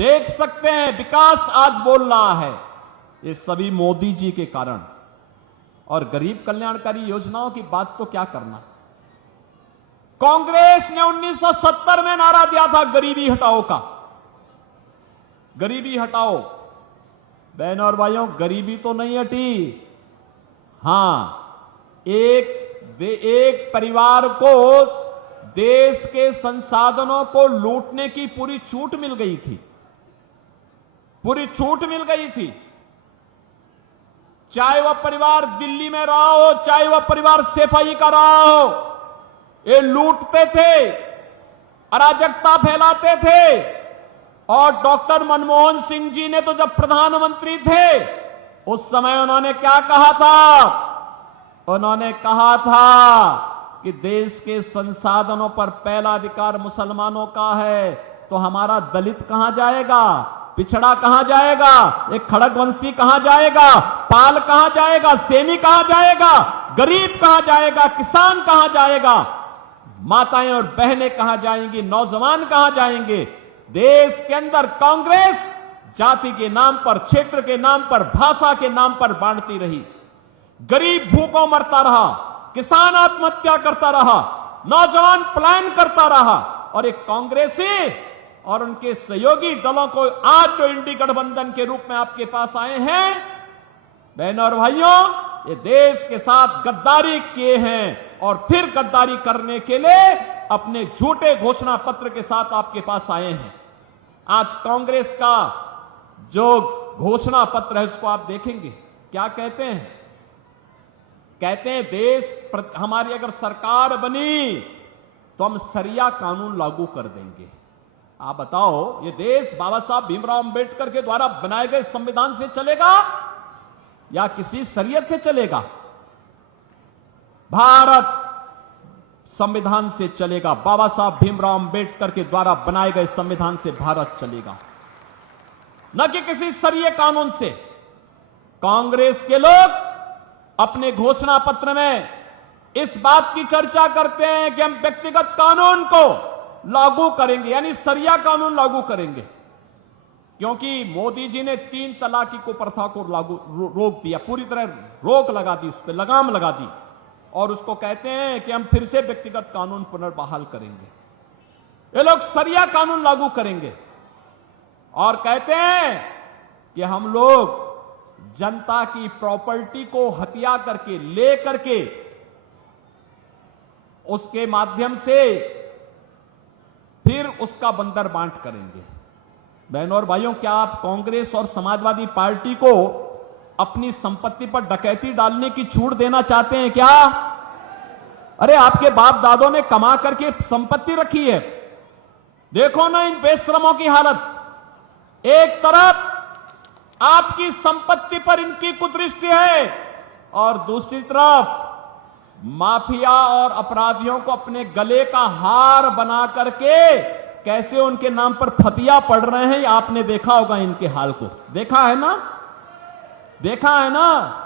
देख सकते हैं विकास आज बोल रहा है, ये सभी मोदी जी के कारण। और गरीब कल्याणकारी योजनाओं की बात तो क्या करना। कांग्रेस ने 1970 में नारा दिया था गरीबी हटाओ का, गरीबी हटाओ। बहनों और भाइयों, गरीबी तो नहीं हटी। हां, एक परिवार को देश के संसाधनों को लूटने की पूरी छूट मिल गई थी, पूरी छूट मिल गई थी। चाहे वह परिवार दिल्ली में रहा हो, चाहे वह परिवार सफाई का रहा हो, ये लूटते थे, अराजकता फैलाते थे। और डॉक्टर मनमोहन सिंह जी ने तो जब प्रधानमंत्री थे उस समय उन्होंने क्या कहा था? उन्होंने कहा था कि देश के संसाधनों पर पहला अधिकार मुसलमानों का है, तो हमारा दलित कहां जाएगा, पिछड़ा कहां जाएगा, एक खड़गवंशी कहां जाएगा, पाल कहां जाएगा, सैनी कहां जाएगा, गरीब कहां जाएगा, किसान कहां जाएगा, माताएं और बहनें कहां जाएंगी, नौजवान कहां जाएंगे। देश के अंदर कांग्रेस जाति के नाम पर, क्षेत्र के नाम पर, भाषा के नाम पर बांटती रही। गरीब भूखों मरता रहा, किसान आत्महत्या करता रहा, नौजवान पलायन करता रहा। और एक कांग्रेसी और उनके सहयोगी दलों को आज जो इंडी गठबंधन के रूप में आपके पास आए हैं, बहनों और भाइयों, ये देश के साथ गद्दारी किए हैं और फिर गद्दारी करने के लिए अपने झूठे घोषणा पत्र के साथ आपके पास आए हैं। आज कांग्रेस का जो घोषणा पत्र है उसको आप देखेंगे, क्या कहते हैं? कहते हैं हमारी अगर सरकार बनी तो हम शरिया कानून लागू कर देंगे। आप बताओ, ये देश बाबा साहब भीमराव अंबेडकर के द्वारा बनाए गए संविधान से चलेगा या किसी शरीयत से चलेगा? भारत संविधान से चलेगा। बाबा साहब भीमराव अंबेडकर के द्वारा बनाए गए संविधान से भारत चलेगा, न कि किसी शरीय कानून से। कांग्रेस के लोग अपने घोषणा पत्र में इस बात की चर्चा करते हैं कि हम व्यक्तिगत कानून को लागू करेंगे, यानी शरिया कानून लागू करेंगे, क्योंकि मोदी जी ने 3 तलाक की प्रथा को रोक दिया, पूरी तरह रोक लगा दी, उस पर लगाम लगा दी। और उसको कहते हैं कि हम फिर से व्यक्तिगत कानून पुनर्बहाल करेंगे। ये लोग शरिया कानून लागू करेंगे और कहते हैं कि हम लोग जनता की प्रॉपर्टी को हत्या करके, ले करके उसके माध्यम से फिर उसका बंदर बांट करेंगे। बहनों और भाइयों, क्या आप कांग्रेस और समाजवादी पार्टी को अपनी संपत्ति पर डकैती डालने की छूट देना चाहते हैं क्या? अरे आपके बाप दादों ने कमा करके संपत्ति रखी है, देखो ना इन बेशरमों की हालत। एक तरफ आपकी संपत्ति पर इनकी कुदृष्टि है और दूसरी तरफ माफिया और अपराधियों को अपने गले का हार बना करके कैसे उनके नाम पर फतिया पड़ रहे हैं, आपने देखा होगा इनके हाल को। देखा है ना, देखा है ना।